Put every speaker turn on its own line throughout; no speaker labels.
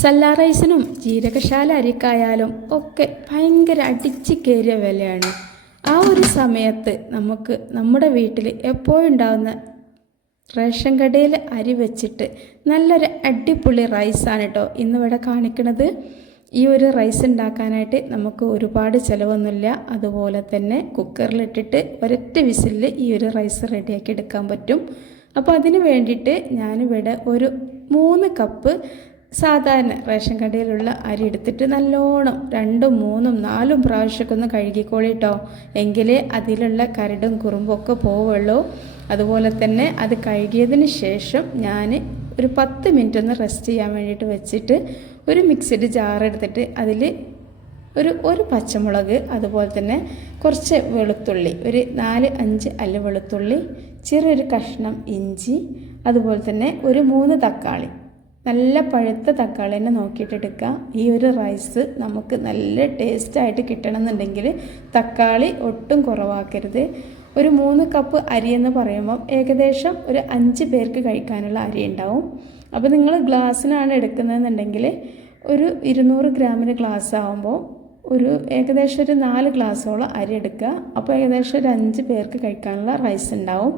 സല്ലാ റൈസിനും ജീരകശാല അരിക്കായാലും ഒക്കെ ഭയങ്കര അടിച്ച് കയറിയ വിലയാണ്. ആ ഒരു സമയത്ത് നമുക്ക് നമ്മുടെ വീട്ടിൽ എപ്പോഴും ഉണ്ടാകുന്ന റേഷൻ കടയിൽ അരി വെച്ചിട്ട് നല്ലൊരു അടിപൊളി റൈസാണ് കേട്ടോ ഇന്നിവിടെ കാണിക്കുന്നത് ഈ ഒരു റൈസ് ഉണ്ടാക്കാനായിട്ട് നമുക്ക് ഒരുപാട് ചിലവൊന്നുമില്ല. അതുപോലെ തന്നെ കുക്കറിലിട്ടിട്ട് ഒരൊറ്റ വിസിലിൽ ഈ ഒരു റൈസ് റെഡിയാക്കി എടുക്കാൻ പറ്റും. അപ്പോൾ അതിന് വേണ്ടിയിട്ട് ഞാനിവിടെ ഒരു മൂന്ന് കപ്പ് സാധാരണ റേഷൻ കടയിലുള്ള അരി എടുത്തിട്ട് നല്ലോണം രണ്ടും മൂന്നും നാലും പ്രാവശ്യമൊക്കെ ഒന്ന് കഴുകിക്കോളി കേട്ടോ എങ്കിലേ അതിലുള്ള കരടും കുറുമ്പും ഒക്കെ പോവുള്ളൂ. അതുപോലെ തന്നെ അത് കഴുകിയതിന് ശേഷം ഞാൻ ഒരു പത്ത് മിനിറ്റ് ഒന്ന് റെസ്റ്റ് ചെയ്യാൻ വേണ്ടിയിട്ട് വെച്ചിട്ട് ഒരു മിക്സിഡ് ജാർ എടുത്തിട്ട് അതിൽ ഒരു ഒരു പച്ചമുളക് അതുപോലെ തന്നെ കുറച്ച് വെളുത്തുള്ളി ഒരു നാല് അഞ്ച് അല്ല വെളുത്തുള്ളി ചെറിയൊരു കഷ്ണം ഇഞ്ചി അതുപോലെ തന്നെ ഒരു മൂന്ന് തക്കാളി. നല്ല പഴുത്ത തക്കാളി തന്നെ നോക്കിയിട്ട് എടുക്കുക ഈ ഒരു റൈസ് നമുക്ക് നല്ല ടേസ്റ്റായിട്ട് കിട്ടണമെന്നുണ്ടെങ്കിൽ തക്കാളി ഒട്ടും കുറവാക്കരുത്. ഒരു മൂന്ന് കപ്പ് അരി എന്ന് പറയുമ്പോൾ ഏകദേശം ഒരു അഞ്ച് പേർക്ക് കഴിക്കാനുള്ള അരി ഉണ്ടാവും. അപ്പോൾ നിങ്ങൾ ഗ്ലാസ്സിനാണ് എടുക്കുന്നതെന്നുണ്ടെങ്കിൽ ഒരു ഇരുന്നൂറ് ഗ്രാമിന് ഗ്ലാസ് ആകുമ്പോൾ ഒരു ഏകദേശം ഒരു നാല് ഗ്ലാസ്സോളം അരി എടുക്കുക. അപ്പോൾ ഏകദേശം ഒരു അഞ്ച് പേർക്ക് കഴിക്കാനുള്ള റൈസ് ഉണ്ടാവും.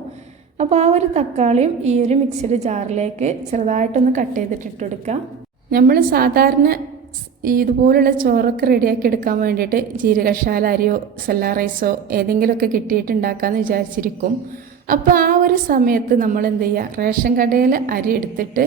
അപ്പോൾ ആ ഒരു തക്കാളിയും ഈ ഒരു മിക്സിയുടെ ജാറിലേക്ക് ചെറുതായിട്ടൊന്ന് കട്ട് ചെയ്തിട്ട് ഇട്ടെടുക്കുക നമ്മൾ സാധാരണ ഇതുപോലുള്ള ചോറൊക്കെ റെഡിയാക്കി എടുക്കാൻ വേണ്ടിയിട്ട് ജീരകശാല അരിയോ സല്ലാ റൈസോ ഏതെങ്കിലുമൊക്കെ കിട്ടിയിട്ടുണ്ടാക്കാമെന്ന് വിചാരിച്ചിരിക്കും. അപ്പോൾ ആ ഒരു സമയത്ത് നമ്മൾ എന്ത് ചെയ്യുക റേഷൻ കടയിൽ അരി എടുത്തിട്ട്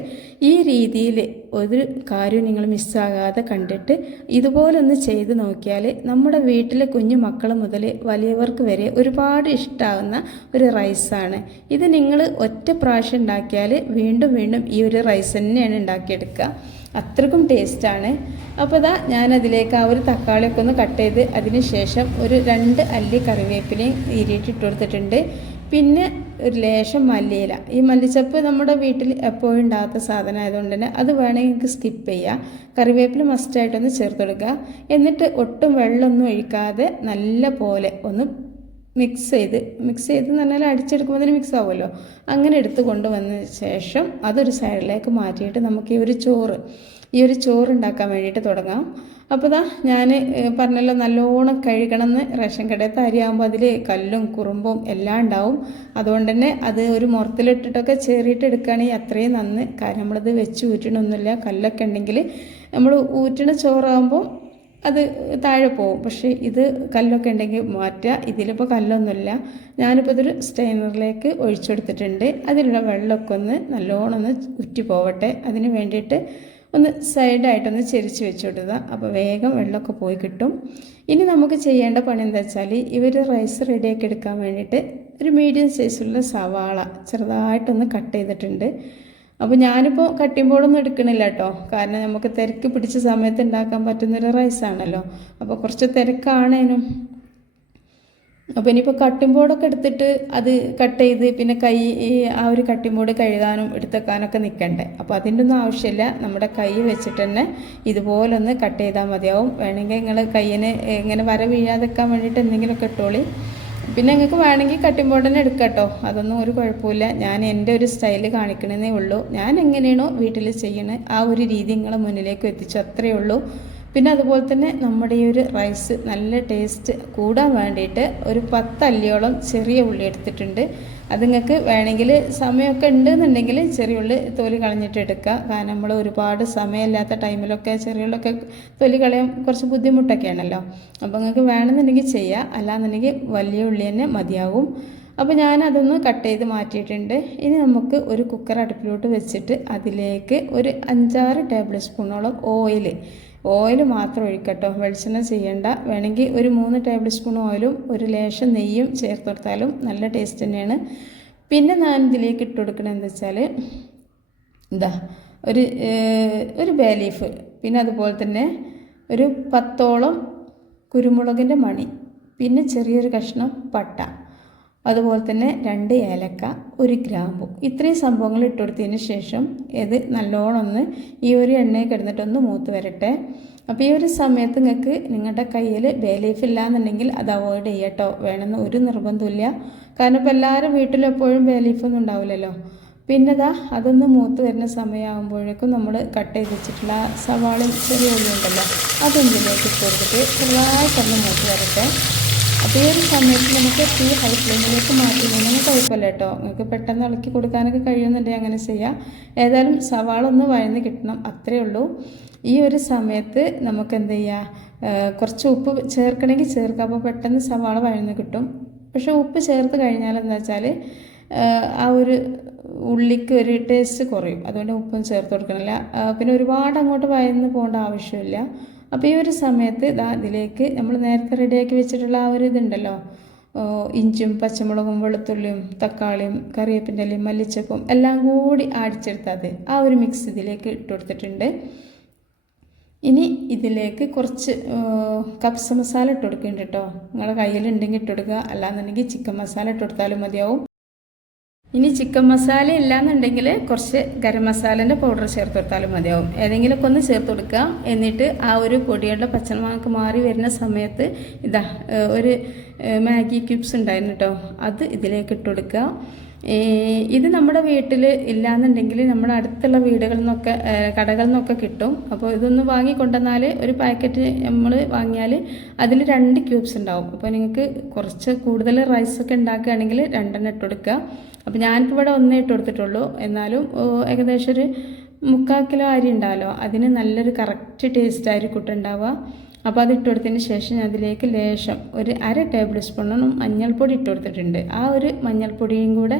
ഈ രീതിയിൽ ഒരു കാര്യം നിങ്ങൾ മിസ്സാകാതെ കണ്ടിട്ട് ഇതുപോലൊന്ന് ചെയ്ത് നോക്കിയാൽ നമ്മുടെ വീട്ടിലെ കുഞ്ഞു മക്കൾ മുതൽ വലിയവർക്ക് വരെ ഒരുപാട് ഇഷ്ടമാകുന്ന ഒരു റൈസാണ്. ഇത് നിങ്ങൾ ഒറ്റ പ്രാവശ്യം ഉണ്ടാക്കിയാൽ വീണ്ടും വീണ്ടും ഈ ഒരു റൈസ് തന്നെയാണ് ഉണ്ടാക്കിയെടുക്കുക. അത്രക്കും ടേസ്റ്റാണ്. അപ്പോൾ ഇതാ ഞാനതിലേക്ക് ആ ഒരു തക്കാളിയൊക്കെ ഒന്ന് കട്ട് ചെയ്ത് അതിന് ശേഷം ഒരു രണ്ട് അല്ലി കറിവേപ്പിലയും ഇരിയിട്ടിട്ട് കൊടുത്തിട്ടുണ്ട്. പിന്നെ ഒരു ലേശം മല്ലിയില. ഈ മല്ലിച്ചപ്പ് നമ്മുടെ വീട്ടിൽ എപ്പോഴും ഉണ്ടാകാത്ത സാധനം ആയതുകൊണ്ട് തന്നെ അത് വേണമെങ്കിൽ നിങ്ങൾക്ക് സ്കിപ്പ് ചെയ്യാം കറിവേപ്പില മസ്റ്റായിട്ടൊന്ന് ചേർത്ത് കൊടുക്കുക എന്നിട്ട് ഒട്ടും വെള്ളമൊന്നും ഒഴിക്കാതെ നല്ല പോലെ ഒന്ന് മിക്സ് ചെയ്ത് മിക്സ് ചെയ്ത് നല്ല അടിച്ചെടുക്കുമ്പോൾ തന്നെ മിക്സ് ആവുമല്ലോ. അങ്ങനെ എടുത്ത് കൊണ്ടുവന്ന ശേഷം അതൊരു സൈഡിലേക്ക് മാറ്റിയിട്ട് നമുക്ക് ഈ ഒരു ചോറ് ഈ ഒരു ചോറ് ഉണ്ടാക്കാൻ വേണ്ടിയിട്ട് തുടങ്ങാം. അപ്പോൾ ഇതാ ഞാൻ പറഞ്ഞല്ലോ നല്ലോണം കഴുകണമെന്ന് റേഷൻ കടയത്തെ അരിയാകുമ്പോൾ അതിൽ കല്ലും കുറുമ്പും എല്ലാം ഉണ്ടാവും. അതുകൊണ്ട് തന്നെ അത് ഒരു മുറത്തിലിട്ടിട്ടൊക്കെ ചേറിയിട്ട് എടുക്കുകയാണെങ്കിൽ അത്രയും നന്ന്. കാര്യം നമ്മളത് വെച്ച് ഊറ്റണമൊന്നുമില്ല കല്ലൊക്കെ ഉണ്ടെങ്കിൽ നമ്മൾ ഊറ്റണ ചോറാകുമ്പോൾ അത് താഴെ പോകും പക്ഷേ ഇത് കല്ലൊക്കെ ഉണ്ടെങ്കിൽ മാറ്റുക ഇതിലിപ്പോൾ കല്ലൊന്നുമില്ല. ഞാനിപ്പോൾ ഇതൊരു സ്റ്റെയിനറിലേക്ക് ഒഴിച്ചെടുത്തിട്ടുണ്ട് അതിലുള്ള വെള്ളമൊക്കെ ഒന്ന് നല്ലോണം ഒന്ന് ഉറ്റി പോവട്ടെ. അതിന് വേണ്ടിയിട്ട് ഒന്ന് സൈഡായിട്ടൊന്ന് ചെരിച്ച് വെച്ച് കൊടുക്കുക അപ്പോൾ വേഗം വെള്ളമൊക്കെ പോയി കിട്ടും. ഇനി നമുക്ക് ചെയ്യേണ്ട പണി എന്താ വെച്ചാൽ ഇവർ റൈസ് റെഡിയാക്കി എടുക്കാൻ വേണ്ടിയിട്ട് ഒരു മീഡിയം സൈസുള്ള സവാള ചെറുതായിട്ടൊന്ന് കട്ട് ചെയ്തിട്ടുണ്ട്. അപ്പോൾ ഞാനിപ്പോൾ കട്ടിംഗ് എടുക്കണില്ല കേട്ടോ കാരണം നമുക്ക് തിരക്ക് പിടിച്ച സമയത്ത് ഉണ്ടാക്കാൻ പറ്റുന്നൊരു റൈസാണല്ലോ അപ്പോൾ കുറച്ച് തിരക്കാണേനും. അപ്പോൾ ഇനിയിപ്പോൾ കട്ടിംഗ് ബോർഡൊക്കെ എടുത്തിട്ട് അത് കട്ട് ചെയ്ത് പിന്നെ കൈ ആ ഒരു കട്ടിംഗ് ബോർഡ് കഴുകാനും എടുത്തേക്കാനൊക്കെ നിൽക്കണ്ടേ അപ്പോൾ അതിന്റെ ഒന്നും ആവശ്യമില്ല. നമ്മുടെ കൈ വെച്ചിട്ട് തന്നെ ഇതുപോലൊന്ന് കട്ട് ചെയ്താൽ മതിയാവും. വേണമെങ്കിൽ നിങ്ങൾ കയ്യിന് ഇങ്ങനെ വര വീഴാതെക്കാൻ വേണ്ടിയിട്ട് എന്തെങ്കിലുമൊക്കെ ഇട്ടോളി. പിന്നെ നിങ്ങൾക്ക് വേണമെങ്കിൽ കട്ടിംഗ് ബോർഡ് തന്നെ എടുക്കട്ടോ അതൊന്നും ഒരു കുഴപ്പമില്ല ഞാൻ എന്റെ ഒരു സ്റ്റൈൽ കാണിക്കണമെന്നേ ഉള്ളൂ. ഞാൻ എങ്ങനെയാണോ വീട്ടിൽ ചെയ്യണത് ആ ഒരു രീതി നിങ്ങളെ മുന്നിലേക്ക് എത്തിച്ചു. അത്രയേ ഉള്ളൂ. പിന്നെ അതുപോലെ തന്നെ നമ്മുടെ ഈ ഒരു റൈസ് നല്ല ടേസ്റ്റ് കൂടാൻ വേണ്ടിയിട്ട് ഒരു പത്തല്ലിയോളം ചെറിയ ഉള്ളി എടുത്തിട്ടുണ്ട്. അത് നിങ്ങൾക്ക് വേണമെങ്കിൽ സമയമൊക്കെ ഉണ്ടെന്നുണ്ടെങ്കിൽ ചെറിയ ഉള്ളി തൊലി കളഞ്ഞിട്ട് എടുക്കുക. കാരണം നമ്മൾ ഒരുപാട് സമയമില്ലാത്ത ടൈമിലൊക്കെ ചെറിയ ഉള്ളിയൊക്കെ തൊലി കളയാൻ കുറച്ച് ബുദ്ധിമുട്ടൊക്കെയാണല്ലോ. അപ്പോൾ നിങ്ങൾക്ക് വേണമെന്നുണ്ടെങ്കിൽ ചെയ്യുക അല്ലാന്നുണ്ടെങ്കിൽ വലിയ ഉള്ളി തന്നെ മതിയാവും. അപ്പോൾ ഞാൻ അതൊന്ന് കട്ട് ചെയ്ത് മാറ്റിയിട്ടുണ്ട്. ഇനി നമുക്ക് ഒരു കുക്കർ അടുപ്പിലോട്ട് വെച്ചിട്ട് അതിലേക്ക് ഒരു അഞ്ചാറ് ടേബിൾ സ്പൂണോളം ഓയിൽ ഓയിൽ മാത്രം ഒഴിക്കട്ടോ. വെളിച്ചെണ്ണ ചെയ്യേണ്ട. വേണമെങ്കിൽ ഒരു മൂന്ന് ടേബിൾ സ്പൂൺ ഓയിലും ഒരു ലേശം നെയ്യും ചേർത്ത് കൊടുത്താലും നല്ല ടേസ്റ്റ് തന്നെയാണ്. പിന്നെ ഞാൻ ഇതിലേക്ക് ഇട്ട് കൊടുക്കണത് എന്താ വെച്ചാൽ എന്താ ഒരു ഒരു ബേലീഫ് പിന്നെ അതുപോലെ തന്നെ ഒരു പത്തോളം കുരുമുളകിന്റെ മണി. പിന്നെ ചെറിയൊരു കഷ്ണം പട്ട. അതുപോലെ തന്നെ രണ്ട് ഏലക്ക ഒരു ഗ്രാമ്പു. ഇത്രയും സംഭവങ്ങൾ ഇട്ട് കൊടുത്തതിന് ശേഷം ഇത് നല്ലോണം ഒന്ന് ഈ ഒരു എണ്ണയിൽ കിടന്നിട്ടൊന്ന് മൂത്ത് വരട്ടെ. അപ്പോൾ ഈ ഒരു സമയത്ത് നിങ്ങൾക്ക് നിങ്ങളുടെ കയ്യിൽ ബേ ലീഫ് ഇല്ല എന്നുണ്ടെങ്കിൽ അത് അവോയ്ഡ് ചെയ്യട്ടോ. വേണമെന്ന് ഒരു നിർബന്ധമില്ല കാരണം ഇപ്പോൾ എല്ലാവരും വീട്ടിലും എപ്പോഴും ബേ ഉണ്ടാവില്ലല്ലോ. പിന്നെ ദാ അതൊന്ന് മൂത്ത് വരുന്ന സമയമാകുമ്പോഴേക്കും നമ്മൾ കട്ട് ചെയ്ത് വെച്ചിട്ടുള്ള സവാളയും ചെറിയ ഉള്ളി ഉണ്ടല്ലോ അതൊന്നിലേക്ക് കൊടുത്തിട്ട് ചെറുതായിട്ടൊന്ന് മൂത്ത് വരട്ടെ. അപ്പോൾ ഈ ഒരു സമയത്ത് നമുക്ക് തീ ഹൈ ഫ്ലെയിമിലേക്ക് നമുക്ക് കുഴപ്പമില്ല കേട്ടോ. നിങ്ങൾക്ക് പെട്ടെന്ന് ഇളക്കി കൊടുക്കാനൊക്കെ കഴിയുന്നുണ്ടെങ്കിൽ അങ്ങനെ ചെയ്യാം. ഏതായാലും സവാള ഒന്ന് വഴന്ന് കിട്ടണം അത്രയേ ഉള്ളൂ. ഈ ഒരു സമയത്ത് നമുക്ക് എന്ത് ചെയ്യുക കുറച്ച് ഉപ്പ് ചേർക്കണമെങ്കിൽ ചേർക്കാം. അപ്പോൾ പെട്ടെന്ന് സവാള വഴന്ന് കിട്ടും. പക്ഷേ ഉപ്പ് ചേർത്ത് കഴിഞ്ഞാൽ എന്താ വെച്ചാൽ ആ ഒരു ഉള്ളിക്ക് ഒരു ടേസ്റ്റ് കുറയും. അതുകൊണ്ട് ഉപ്പും ചേർത്ത് കൊടുക്കണില്ല. പിന്നെ ഒരുപാട് അങ്ങോട്ട് വയന്ന് പോകേണ്ട ആവശ്യമില്ല. അപ്പോൾ ഈ ഒരു സമയത്ത് ഇതാ ഇതിലേക്ക് നമ്മൾ നേരത്തെ റെഡിയാക്കി വെച്ചിട്ടുള്ള ആ ഒരു ഇതുണ്ടല്ലോ. ഇഞ്ചും പച്ചമുളകും വെളുത്തുള്ളിയും തക്കാളിയും കറിവേപ്പിന്റെലയും മല്ലിച്ചപ്പും എല്ലാം കൂടി അടിച്ചെടുത്തത് ആ ഒരു മിക്സ് ഇതിലേക്ക് ഇട്ട് കൊടുത്തിട്ടുണ്ട്. ഇനി ഇതിലേക്ക് കുറച്ച് കപ്സ മസാല ഇട്ട് കൊടുക്കുന്നുണ്ട് കേട്ടോ. നിങ്ങളുടെ കയ്യിലുണ്ടെങ്കിൽ ഇട്ട് കൊടുക്കുക. അല്ലാന്നുണ്ടെങ്കിൽ ചിക്കൻ മസാല ഇട്ട് കൊടുത്താലും മതിയാവും. ഇനി ചിക്കൻ മസാല ഇല്ലാന്നുണ്ടെങ്കിൽ കുറച്ച് ഗരം മസാലേന്റെ പൗഡർ ചേർത്ത് കൊടുത്താലും മതിയാവും. ഏതെങ്കിലുമൊക്കെ ഒന്ന് ചേർത്ത് കൊടുക്കുക. എന്നിട്ട് ആ ഒരു പൊടിയുടെ പച്ചമുളക് മാറി വരുന്ന സമയത്ത് ഇതാ ഒരു മാഗി ക്യൂബ്സ് ഉണ്ടായിരുന്നു കേട്ടോ അത് ഇതിലേക്ക് ഇട്ട് കൊടുക്കുക. ഇത് നമ്മുടെ വീട്ടിൽ ഇല്ലാന്നുണ്ടെങ്കിൽ നമ്മുടെ അടുത്തുള്ള വീടുകളിൽ നിന്നൊക്കെ കടകളിൽ നിന്നൊക്കെ കിട്ടും. അപ്പോൾ ഇതൊന്ന് വാങ്ങി കൊണ്ടുവന്നാൽ ഒരു പാക്കറ്റ് നമ്മൾ വാങ്ങിയാൽ അതിൽ രണ്ട് ക്യൂബ്സ് ഉണ്ടാവും. അപ്പോൾ നിങ്ങൾക്ക് കുറച്ച് കൂടുതൽ റൈസൊക്കെ ഉണ്ടാക്കുകയാണെങ്കിൽ രണ്ടെണ്ണം ഇട്ട് കൊടുക്കുക. അപ്പോൾ ഞാനിപ്പോൾ ഇവിടെ ഒന്നേ ഇട്ട് കൊടുത്തിട്ടുള്ളൂ. എന്നാലും ഏകദേശം ഒരു മുക്കാൽ കിലോ അരി ഉണ്ടാവല്ലോ. അതിന് നല്ലൊരു കറക്റ്റ് ടേസ്റ്റ് ആയിരിക്കും ഇട്ടുണ്ടാവുക അപ്പോൾ അത് ഇട്ടുകൊടുത്തതിന് ശേഷം ശേഷം അതിലേക്ക് ലേശം ഒരു അര ടേബിൾ സ്പൂണും മഞ്ഞൾപ്പൊടി ഇട്ട് കൊടുത്തിട്ടുണ്ട് ആ ഒരു മഞ്ഞൾപ്പൊടിയും കൂടെ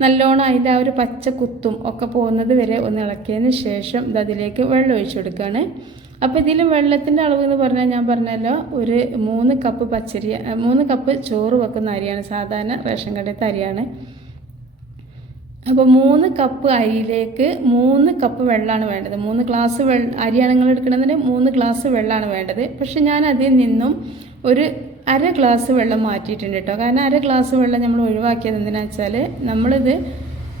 നല്ലോണം അതിന്റെ ആ ഒരു പച്ച കുത്തും ഒക്കെ പോകുന്നത് വരെ ഒന്ന് ഇളക്കിയതിന് ശേഷം ഇത് അതിലേക്ക് വെള്ളം ഒഴിച്ചു കൊടുക്കുകയാണ് അപ്പോൾ ഇതിൽ വെള്ളത്തിന്റെ അളവ് എന്ന് പറഞ്ഞാൽ ഞാൻ പറഞ്ഞല്ലോ ഒരു മൂന്ന് കപ്പ് പച്ചരി മൂന്ന് കപ്പ് ചോറ് വെക്കുന്ന അരിയാണ് സാധാരണ റേഷൻ കടയത്തെ അരിയാണ്. അപ്പോൾ മൂന്ന് കപ്പ് അരിയിലേക്ക് മൂന്ന് കപ്പ് വെള്ളമാണ് വേണ്ടത്. മൂന്ന് ഗ്ലാസ് വെള്ള അരിയാണ് നിങ്ങൾ എടുക്കണമെങ്കിൽ മൂന്ന് ഗ്ലാസ് വെള്ളമാണ് വേണ്ടത്. പക്ഷെ ഞാൻ അതിൽ നിന്നും ഒരു അര ഗ്ലാസ് വെള്ളം മാറ്റിയിട്ടുണ്ട് കേട്ടോ. കാരണം അര ഗ്ലാസ് വെള്ളം നമ്മൾ ഒഴിവാക്കിയത് എന്തിനാണെന്ന് വെച്ചാൽ നമ്മളിത്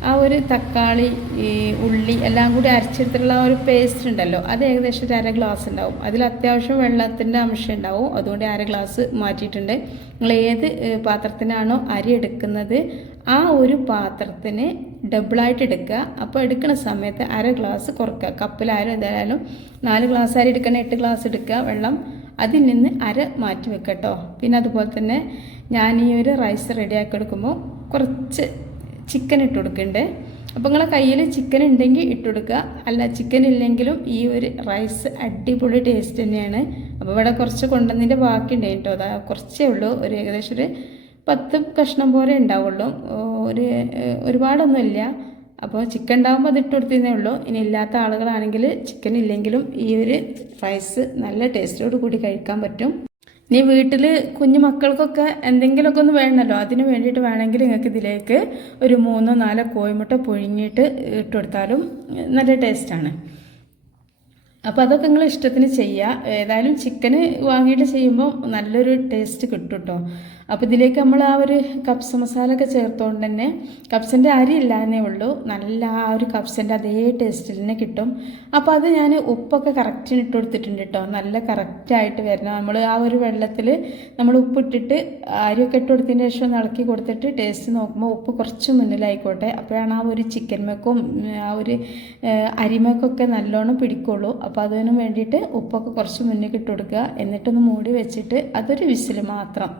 ആ ഒരു തക്കാളി ഈ ഉള്ളി എല്ലാം കൂടി അരച്ചെടുത്തിട്ടുള്ള ഒരു പേസ്റ്റ് ഉണ്ടല്ലോ. അത് ഏകദേശം ഒരു അര ഗ്ലാസ് ഉണ്ടാവും. അതിൽ അത്യാവശ്യം വെള്ളത്തിന്റെ അംശം ഉണ്ടാവും. അതുകൊണ്ട് അര ഗ്ലാസ് മാറ്റിയിട്ടുണ്ട്. നിങ്ങൾ ഏത് പാത്രത്തിനാണോ അരി എടുക്കുന്നത് ആ ഒരു പാത്രത്തിന് ഡബിളായിട്ട് എടുക്കുക. അപ്പോൾ എടുക്കുന്ന സമയത്ത് അര ഗ്ലാസ് കുറക്കുക. കപ്പിലായാലും എന്തായാലും നാല് ഗ്ലാസ് ആയാലും എടുക്കണേ എട്ട് ഗ്ലാസ് എടുക്കുക. വെള്ളം അതിൽ നിന്ന് അര മാറ്റി വെക്കട്ടോ പിന്നെ അതുപോലെ തന്നെ ഞാൻ ഈ ഒരു റൈസ് റെഡിയാക്കി എടുക്കുമ്പോൾ കുറച്ച് ചിക്കൻ ഇട്ട് കൊടുക്കുന്നുണ്ട്. അപ്പോൾ നിങ്ങളെ കയ്യിൽ ചിക്കൻ ഉണ്ടെങ്കിൽ ഇട്ട് കൊടുക്കുക. അല്ല ചിക്കൻ ഇല്ലെങ്കിലും ഈ ഒരു റൈസ് അടിപൊളി ടേസ്റ്റ് തന്നെയാണ്. അപ്പോൾ ഇവിടെ കുറച്ച് കൊണ്ടുവന്നതിന്റെ ബാക്കി ഉണ്ടായിട്ടോ അതാ കുറച്ചേ ഉള്ളൂ. ഒരു ഏകദേശം ഒരു പത്ത് കഷ്ണം പോലെ ഉണ്ടാവുള്ളൂ. ഒരു ഒരുപാടൊന്നുമില്ല. അപ്പോൾ ചിക്കൻ ഉണ്ടാകുമ്പോൾ അത് ഇട്ട് കൊടുത്തേ ഉള്ളൂ. ഇനി ഇല്ലാത്ത ആളുകളാണെങ്കിൽ ചിക്കൻ ഇല്ലെങ്കിലും ഈ ഒരു റൈസ് നല്ല ടേസ്റ്റോട് കൂടി കഴിക്കാൻ പറ്റും. ഇനി വീട്ടിൽ കുഞ്ഞു മക്കൾക്കൊക്കെ എന്തെങ്കിലുമൊക്കെ ഒന്ന് വേണമല്ലോ. അതിന് വേണ്ടിയിട്ട് വേണമെങ്കിൽ നിങ്ങൾക്ക് ഇതിലേക്ക് ഒരു മൂന്നോ നാലോ കോഴിമുട്ട പുഴുങ്ങിയിട്ട് ഇട്ട് കൊടുത്താലും നല്ല ടേസ്റ്റാണ് അപ്പോൾ അതൊക്കെ നിങ്ങൾ ഇഷ്ടത്തിന് ചെയ്യുക. ഏതായാലും ചിക്കന് വാങ്ങിയിട്ട് ചെയ്യുമ്പോൾ നല്ലൊരു ടേസ്റ്റ് കിട്ടും കേട്ടോ അപ്പോൾ ഇതിലേക്ക് നമ്മൾ ആ ഒരു കപ്സ മസാല ഒക്കെ ചേർത്തുകൊണ്ട് തന്നെ കപ്സിന്റെ അരി ഇല്ലാന്നേ ഉള്ളൂ. നല്ല ആ ഒരു കപ്സിന്റെ അതേ ടേസ്റ്റിൽ തന്നെ കിട്ടും. അപ്പോൾ അത് ഞാൻ ഉപ്പൊക്കെ കറക്റ്റിന് ഇട്ട് കൊടുത്തിട്ടുണ്ട് കേട്ടോ നല്ല കറക്റ്റായിട്ട് വരണം. നമ്മൾ ആ ഒരു വെള്ളത്തിൽ നമ്മൾ ഉപ്പിട്ടിട്ട് അരിയൊക്കെ ഇട്ട് കൊടുത്തതിന് ശേഷം ഒന്ന് ഇളക്കി കൊടുത്തിട്ട് ടേസ്റ്റ് നോക്കുമ്പോൾ ഉപ്പ് കുറച്ച് മുന്നിലായിക്കോട്ടെ. അപ്പോഴാണ് ആ ഒരു ചിക്കൻ മേക്കും ആ ഒരു അരിമക്കൊക്കെ നല്ലോണം പിടിക്കുള്ളൂ. അപ്പോൾ അതിനു വേണ്ടിയിട്ട് ഉപ്പൊക്കെ കുറച്ച് മുന്നിൽ ഇട്ട് കൊടുക്കുക. എന്നിട്ടൊന്ന് മൂടി വെച്ചിട്ട് അതൊരു വിസിൽ മാത്രം.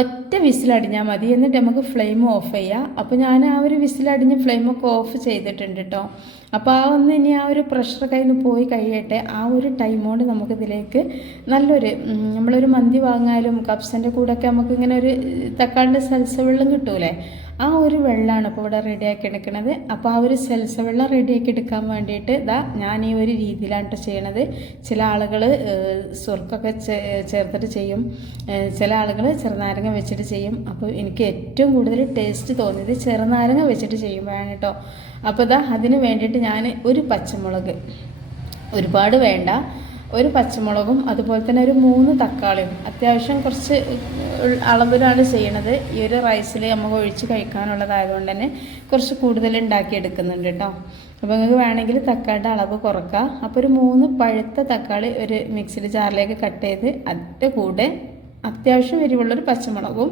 ഒറ്റ വിസിലടിഞ്ഞാൽ മതി. എന്നിട്ട് നമുക്ക് ഫ്ലെയിം ഓഫ് ചെയ്യാം. അപ്പോൾ ഞാൻ ആ ഒരു വിസിലടിഞ്ഞ് ഫ്ലെയിമൊക്കെ ഓഫ് ചെയ്തിട്ടുണ്ട് കേട്ടോ അപ്പോൾ ആ ഒന്ന് ഇനി ആ ഒരു പ്രഷർ കയ്യിൽ നിന്ന് പോയി കഴിയട്ടെ. ആ ഒരു ടൈം കൊണ്ട് നമുക്കിതിലേക്ക് നല്ലൊരു നമ്മളൊരു മന്തി വാങ്ങാലും കപ്സിന്റെ കൂടെയൊക്കെ നമുക്ക് ഇങ്ങനെ ഒരു തക്കാളിന്റെ സൽസ വെള്ളം കിട്ടൂലേ? ആ ഒരു വെള്ളമാണ് ഇപ്പോൾ ഇവിടെ റെഡിയാക്കി എടുക്കുന്നത് അപ്പോൾ ആ ഒരു സെൽസ വെള്ളം റെഡിയാക്കി എടുക്കാൻ വേണ്ടിയിട്ട് ഇതാ ഞാൻ ഈ ഒരു രീതിയിലാണ് ചെയ്യണത്. ചില ആളുകൾ സുർക്കൊക്കെ ചേർത്തിട്ട് ചെയ്യും. ചില ആളുകൾ ചെറുനാരങ്ങ വെച്ചിട്ട് ചെയ്യും. അപ്പോൾ എനിക്ക് ഏറ്റവും കൂടുതൽ ടേസ്റ്റ് തോന്നിയത് ചെറുനാരങ്ങ വെച്ചിട്ട് ചെയ്യുമ്പോഴാണ് കേട്ടോ അപ്പോൾ ഇതാ അതിന് വേണ്ടിയിട്ട് ഞാൻ ഒരു പച്ചമുളക് ഒരുപാട് വേണ്ട. ഒരു പച്ചമുളകും അതുപോലെ തന്നെ ഒരു മൂന്ന് തക്കാളിയും. അത്യാവശ്യം കുറച്ച് അളവിലാണ് ചെയ്യണത്. ഈ ഒരു റൈസിൽ നമുക്ക് ഒഴിച്ച് കഴിക്കാനുള്ളതായതുകൊണ്ട് തന്നെ കുറച്ച് കൂടുതൽ ഉണ്ടാക്കിയെടുക്കുന്നുണ്ട് കേട്ടോ. അപ്പോൾ നിങ്ങൾക്ക് വേണമെങ്കിൽ തക്കാളിയുടെ അളവ് കുറക്കുക അപ്പോൾ ഒരു മൂന്ന് പഴുത്ത തക്കാളി ഒരു മിക്സിയിൽ ജാറിലേക്ക് കട്ട് ചെയ്ത് അതിന്റെ കൂടെ അത്യാവശ്യം എരിവുള്ളൊരു പച്ചമുളകും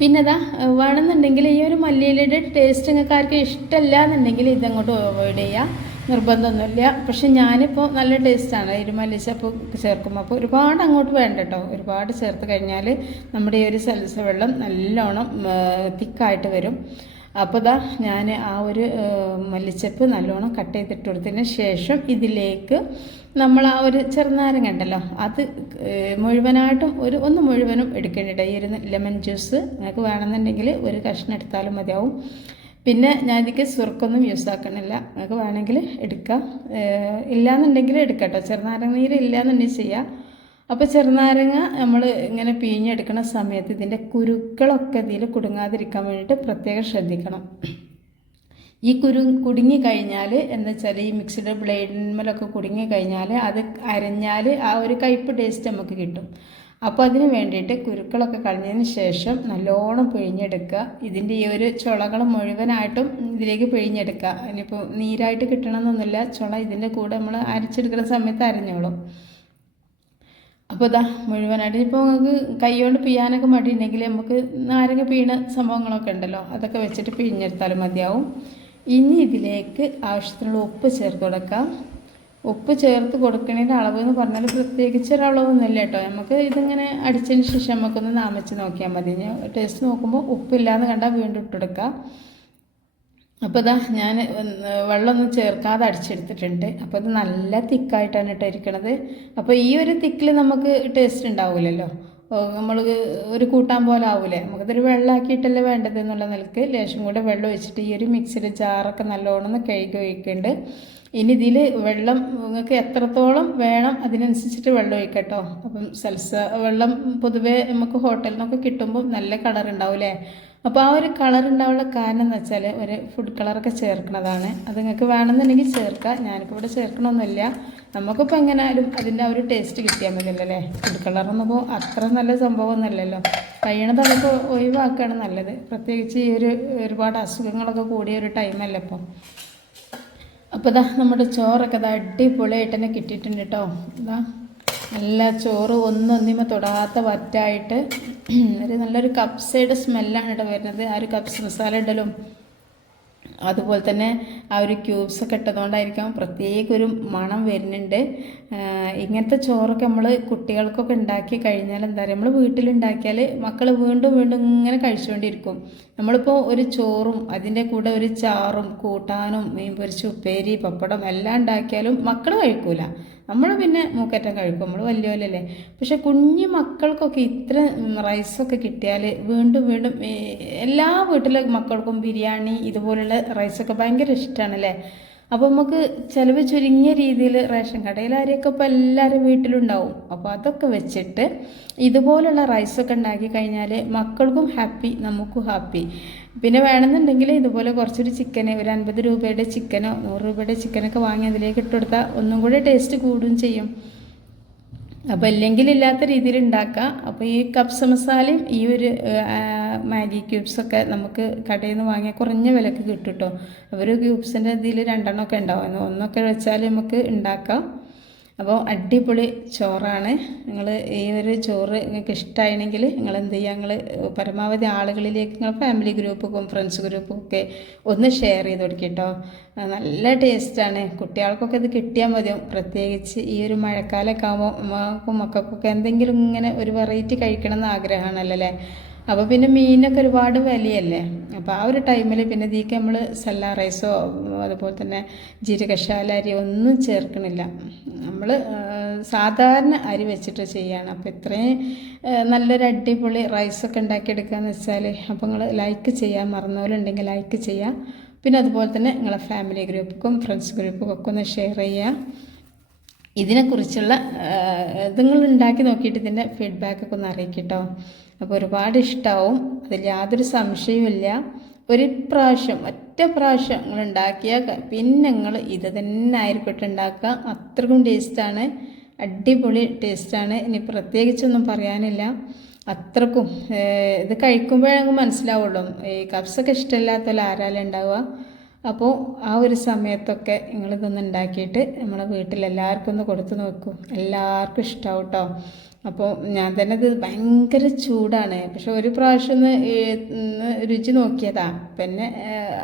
പിന്നെ ഇതാ വേണമെന്നുണ്ടെങ്കിൽ ഈ ഒരു മല്ലിയിലയുടെ ടേസ്റ്റ് നിങ്ങൾക്ക് ആർക്കും ഇഷ്ടമല്ല എന്നുണ്ടെങ്കിൽ ഇതങ്ങോട്ട് അവോയ്ഡ് ചെയ്യാം. നിർബന്ധമൊന്നുമില്ല. പക്ഷെ ഞാനിപ്പോൾ നല്ല ടേസ്റ്റാണ് ഇരുമല്ലിച്ചപ്പ് ചേർക്കുമ്പോൾ അപ്പോൾ ഒരുപാട് അങ്ങോട്ട് വേണ്ട കേട്ടോ ഒരുപാട് ചേർത്ത് കഴിഞ്ഞാൽ നമ്മുടെ ഈ ഒരു സൽസ വെള്ളം നല്ലോണം തിക്കായിട്ട് വരും. അപ്പോൾ ഇതാ ഞാൻ ആ ഒരു മല്ലിച്ചപ്പ് നല്ലോണം കട്ട് ചെയ്തിട്ട് കൊടുത്തതിന് ശേഷം ഇതിലേക്ക് നമ്മൾ ആ ഒരു ചെറുനാരങ്ങ ഉണ്ടല്ലോ അത് മുഴുവനായിട്ടും ഒരു ഒന്ന് മുഴുവനും എടുക്കേണ്ടിട്ട്. ഈ ഒരു ലെമൺ ജ്യൂസ് നിങ്ങൾക്ക് വേണമെന്നുണ്ടെങ്കിൽ ഒരു കഷ്ണം എടുത്താലും മതിയാവും. പിന്നെ ഞാൻ ഇതിക്ക് സുർക്കൊന്നും യൂസ് ആക്കണില്ല. നിങ്ങൾക്ക് വേണമെങ്കിൽ എടുക്കാം. ഇല്ലയെന്നുണ്ടെങ്കിൽ എടുക്കാം ചെറുനാരങ്ങ നീര് ഇല്ലയെന്നുണ്ടെങ്കിൽ ചെയ്യാം. അപ്പോൾ ചെറുനാരങ്ങ നമ്മൾ ഇങ്ങനെ പിഴിഞ്ഞെടുക്കുന്ന സമയത്ത് ഇതിന്റെ കുരുക്കളൊക്കെ ഇതിൽ കുടുങ്ങാതിരിക്കാൻ വേണ്ടിയിട്ട് പ്രത്യേകം ശ്രദ്ധിക്കണം. ഈ കുരു കുടുങ്ങി കഴിഞ്ഞാൽ എന്താ വെച്ചാൽ ഈ മിക്സിയുടെ ബ്ലേഡിന്മേലൊക്കെ കുടുങ്ങി കഴിഞ്ഞാൽ അത് അരഞ്ഞാൽ ആ ഒരു കയ്പ്പ് ടേസ്റ്റ് നമുക്ക് കിട്ടും. അപ്പോൾ അതിന് വേണ്ടിയിട്ട് കുരുക്കളൊക്കെ കളഞ്ഞതിന് ശേഷം നല്ലോണം പിഴിഞ്ഞെടുക്കുക. ഇതിന്റെ ഈ ഒരു ചുളകൾ മുഴുവനായിട്ടും ഇതിലേക്ക് പിഴിഞ്ഞെടുക്കുക. ഇനിയിപ്പോൾ നീരായിട്ട് കിട്ടണമെന്നൊന്നുമില്ല. ചുള ഇതിന്റെ കൂടെ നമ്മൾ അരച്ചെടുക്കുന്ന സമയത്ത് അരഞ്ഞോളും. അപ്പോൾ ഇതാ മുഴുവനായിട്ട് ഇപ്പോൾ നമുക്ക് കൈകൊണ്ട് പിയാനൊക്കെ മടിയുണ്ടെങ്കിൽ നമുക്ക് നാരങ്ങ പീണ സംഭവങ്ങളൊക്കെ ഉണ്ടല്ലോ അതൊക്കെ വെച്ചിട്ട് പിഴിഞ്ഞെടുത്താലും മതിയാവും. ഇനി ഇതിലേക്ക് ആവശ്യത്തിനുള്ള ഉപ്പ് ചേർത്ത് കൊടുക്കാം. ഉപ്പ് ചേർത്ത് കൊടുക്കുന്നതിന്റെ അളവ് എന്ന് പറഞ്ഞാൽ പ്രത്യേകിച്ച് കേട്ടോ. നമുക്ക് ഇതിങ്ങനെ അടിച്ചതിന് ശേഷം നമുക്കൊന്ന് നാമിച്ച് നോക്കിയാൽ മതി. ടേസ്റ്റ് നോക്കുമ്പോൾ ഉപ്പില്ലാന്ന് കണ്ടാൽ വീണ്ടും ഇട്ടെടുക്കാം അപ്പോൾ ഇതാ ഞാൻ വെള്ളമൊന്നും ചേർക്കാതെ അടിച്ചെടുത്തിട്ടുണ്ട്. അപ്പോൾ ഇത് നല്ല തിക്കായിട്ടാണ് ഇട്ടിരിക്കണത് അപ്പോൾ ഈ ഒരു തിക്കിൽ നമുക്ക് ടേസ്റ്റ് ഉണ്ടാവില്ലല്ലോ. നമ്മൾ ഒരു കൂട്ടാൻ പോലെ ആവൂലേ? നമുക്കതൊരു വെള്ളമാക്കിയിട്ടല്ലേ വേണ്ടത് എന്നുള്ള നിലയ്ക്ക് ലേശം കൂടെ വെള്ളം ഒഴിച്ചിട്ട് ഈ ഒരു മിക്സിയിൽ ജാറൊക്കെ നല്ലോണം കഴുകി ഒഴിക്കുന്നുണ്ട് ഇനി ഇതിൽ വെള്ളം നിങ്ങൾക്ക് എത്രത്തോളം വേണം അതിനനുസരിച്ചിട്ട് വെള്ളം ഒഴിക്കട്ടോ. അപ്പം സൽസ വെള്ളം പൊതുവേ നമുക്ക് ഹോട്ടലിൽ നിന്നൊക്കെ കിട്ടുമ്പോൾ നല്ല കളർ ഉണ്ടാവും അപ്പോൾ ആ ഒരു കളർ ഉണ്ടാവാനുള്ള കാരണം എന്ന് വെച്ചാൽ ഒരു ഫുഡ് കളറൊക്കെ ചേർക്കുന്നതാണ്. അത് നിങ്ങൾക്ക് വേണമെന്നുണ്ടെങ്കിൽ ചേർക്കാം. ഞാനിപ്പോൾ ഇവിടെ ചേർക്കണമൊന്നുമില്ല. നമുക്കിപ്പോൾ എങ്ങനെയാലും അതിന്റെ ആ ഒരു ടേസ്റ്റ് കിട്ടിയാൽ മതിയല്ലോ അല്ലേ ഫുഡ് എന്നപ്പോൾ അത്ര നല്ല സംഭവമൊന്നുമല്ലല്ലോ. കഴിയണത് നമുക്ക് ഒഴിവാക്കുകയാണ് നല്ലത്. പ്രത്യേകിച്ച് ഈ ഒരു ഒരുപാട് അസുഖങ്ങളൊക്കെ കൂടിയ ഒരു ടൈമല്ലേ ഇപ്പോൾ അപ്പോൾ ഇതാ നമ്മുടെ ചോറൊക്കെ ഇതാ അടിപൊളിയായിട്ട് തന്നെ കിട്ടിയിട്ടുണ്ട് കേട്ടോ ഇതാ നല്ല ചോറ് ഒന്നൊന്നിമ തൊടാത്ത വറ്റായിട്ട് ഒരു നല്ലൊരു കപ്സയുടെ സ്മെല്ലാണ് കേട്ടോ വരുന്നത്. ആ ഒരു കപ്സ് മസാല ഇടലും അതുപോലെ തന്നെ ആ ഒരു ക്യൂബ്സ് ഒക്കെ ഇട്ടതുകൊണ്ടായിരിക്കാം പ്രത്യേക ഒരു മണം വരുന്നുണ്ട്. ഇങ്ങനത്തെ ചോറൊക്കെ നമ്മൾ കുട്ടികൾക്കൊക്കെ ഉണ്ടാക്കി കഴിഞ്ഞാൽ എന്താ പറയുക നമ്മൾ വീട്ടിലുണ്ടാക്കിയാൽ മക്കൾ വീണ്ടും വീണ്ടും ഇങ്ങനെ കഴിച്ചുകൊണ്ടിരിക്കും. നമ്മളിപ്പോൾ ഒരു ചോറും അതിന്റെ കൂടെ ഒരു ചാറും കൂട്ടാനും മീൻ പൊരിച്ച് ഉപ്പേരി പപ്പടം എല്ലാം ഉണ്ടാക്കിയാലും മക്കൾ കഴിക്കൂല. നമ്മൾ പിന്നെ മൂക്കറ്റം കഴിക്കും. നമ്മൾ വലിയ പോലെയല്ലേ. പക്ഷെ കുഞ്ഞു മക്കൾക്കൊക്കെ ഇത്ര റൈസൊക്കെ കിട്ടിയാൽ വീണ്ടും വീണ്ടും എല്ലാ വീട്ടിലെ മക്കൾക്കും ബിരിയാണി ഇതുപോലുള്ള റൈസൊക്കെ ഭയങ്കര ഇഷ്ടമാണല്ലേ അപ്പോൾ നമുക്ക് ചിലവ് ചുരുങ്ങിയ രീതിയിൽ റേഷൻ കടയിൽ അരിയൊക്കെ ഇപ്പോൾ എല്ലാവരും വീട്ടിലുണ്ടാവും. അപ്പോൾ അതൊക്കെ വെച്ചിട്ട് ഇതുപോലുള്ള റൈസൊക്കെ ഉണ്ടാക്കി കഴിഞ്ഞാൽ മക്കൾക്കും ഹാപ്പി നമുക്കും ഹാപ്പി പിന്നെ വേണമെന്നുണ്ടെങ്കിൽ ഇതുപോലെ കുറച്ചൊരു ചിക്കന് ഒരു അൻപത് രൂപയുടെ ചിക്കനോ നൂറ് രൂപയുടെ ചിക്കനൊക്കെ വാങ്ങി അതിലേക്ക് ഇട്ടുകൊടുത്താൽ ഒന്നും കൂടെ ടേസ്റ്റ് കൂടുകയും ചെയ്യും. അപ്പോൾ അല്ലെങ്കിൽ ഇല്ലാത്ത രീതിയിൽ ഉണ്ടാക്കാം. അപ്പോൾ ഈ കപ്സ മസാലയും ഈ ഒരു മാഗി ക്യൂബ്സൊക്കെ നമുക്ക് കടയിൽ നിന്ന് വാങ്ങിയ കുറഞ്ഞ വിലക്ക് കിട്ടും കേട്ടോ അവർ ക്യൂബ്സിന്റെ ഇതിൽ രണ്ടെണ്ണമൊക്കെ ഉണ്ടാവും. ഒന്നൊക്കെ വെച്ചാൽ നമുക്ക് ഉണ്ടാക്കാം. അപ്പോൾ അടിപൊളി ചോറാണ്. നിങ്ങൾ ഈ ഒരു ചോറ് നിങ്ങൾക്ക് ഇഷ്ടമായിരുന്നെങ്കിൽ നിങ്ങൾ എന്ത് ചെയ്യുക നിങ്ങൾ പരമാവധി ആളുകളിലേക്ക് നിങ്ങൾ ഫാമിലി ഗ്രൂപ്പും ഫ്രണ്ട്സ് ഗ്രൂപ്പും ഒക്കെ ഒന്ന് ഷെയർ ചെയ്ത് കൊടുക്കട്ടോ നല്ല ടേസ്റ്റാണ് കുട്ടികൾക്കൊക്കെ ഇത് കിട്ടിയാൽ മതി. പ്രത്യേകിച്ച് ഈ ഒരു മഴക്കാലമൊക്കെ ആകുമ്പോൾ അമ്മക്കും മക്കൾക്കൊക്കെ എന്തെങ്കിലും ഇങ്ങനെ ഒരു വെറൈറ്റി കഴിക്കണം എന്ന് ആഗ്രഹമാണല്ലോ അല്ലേ? അപ്പോൾ പിന്നെ മീനൊക്കെ ഒരുപാട് വിലയല്ലേ? അപ്പോൾ ആ ഒരു ടൈമിൽ പിന്നെ ഇതിക്ക് നമ്മൾ സല്ല റൈസോ അതുപോലെ തന്നെ ജീരകശാല അരി ഒന്നും ചേർക്കണില്ല. നമ്മൾ സാധാരണ അരി വെച്ചിട്ട് ചെയ്യാണ്. അപ്പോൾ ഇത്രയും നല്ലൊരു അടിപൊളി റൈസൊക്കെ ഉണ്ടാക്കിയെടുക്കുകയെന്ന് വെച്ചാൽ അപ്പോൾ നിങ്ങൾ ലൈക്ക് ചെയ്യാൻ മറന്നവരുണ്ടെങ്കിൽ ലൈക്ക് ചെയ്യാം. പിന്നെ അതുപോലെ തന്നെ നിങ്ങളെ ഫാമിലി ഗ്രൂപ്പുക്കും ഫ്രണ്ട്സ് ഗ്രൂപ്പും ഒക്കെ ഒന്ന് ഷെയർ ചെയ്യുക ഇതിനെക്കുറിച്ചുള്ള നിങ്ങൾ ഉണ്ടാക്കി നോക്കിയിട്ട് ഇതിന്റെ ഫീഡ്ബാക്കൊക്കെ ഒന്ന് അറിയിക്കട്ടോ അപ്പോൾ ഒരുപാട് ഇഷ്ടമാവും അതിൽ യാതൊരു സംശയവുമില്ല. ഒരു പ്രാവശ്യം ഒറ്റ പ്രാവശ്യം നിങ്ങൾ ഉണ്ടാക്കിയാൽ പിന്നെ നിങ്ങൾ ഇത് തന്നെ ആയിരിക്കട്ടെ ഉണ്ടാക്കുക. അത്രക്കും ടേസ്റ്റാണ് അടിപൊളി ടേസ്റ്റാണ് ഇനി പ്രത്യേകിച്ചൊന്നും പറയാനില്ല. അത്രക്കും ഇത് കഴിക്കുമ്പോഴേ മനസ്സിലാവുള്ളൂ. ഈ കപ്സൊക്കെ ഇഷ്ടമില്ലാത്ത ആരാലും ഉണ്ടാവുക? അപ്പോൾ ആ ഒരു സമയത്തൊക്കെ നിങ്ങളിതൊന്ന് ഉണ്ടാക്കിയിട്ട് നമ്മളെ വീട്ടിലെല്ലാവർക്കും ഒന്ന് കൊടുത്തു നോക്കൂ. എല്ലാവർക്കും ഇഷ്ടമാവും കേട്ടോ അപ്പോൾ ഞാൻ തന്നെ ഇത് ഭയങ്കര ചൂടാണ്. പക്ഷെ ഒരു പ്രാവശ്യം ഒന്ന് രുചി നോക്കിയതാ. പിന്നെ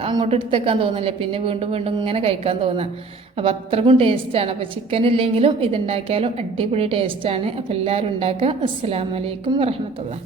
അങ്ങോട്ട് എടുത്തേക്കാൻ തോന്നില്ല പിന്നെ വീണ്ടും വീണ്ടും ഇങ്ങനെ കഴിക്കാൻ തോന്നാം. അപ്പോൾ അത്രക്കും ടേസ്റ്റാണ് അപ്പോൾ ചിക്കൻ ഇല്ലെങ്കിലും ഇതുണ്ടാക്കിയാലും അടിപൊളി ടേസ്റ്റാണ് അപ്പോൾ എല്ലാവരും ഉണ്ടാക്കുക. അസ്സാം വലൈക്കും വറഹമത്തുള്ള.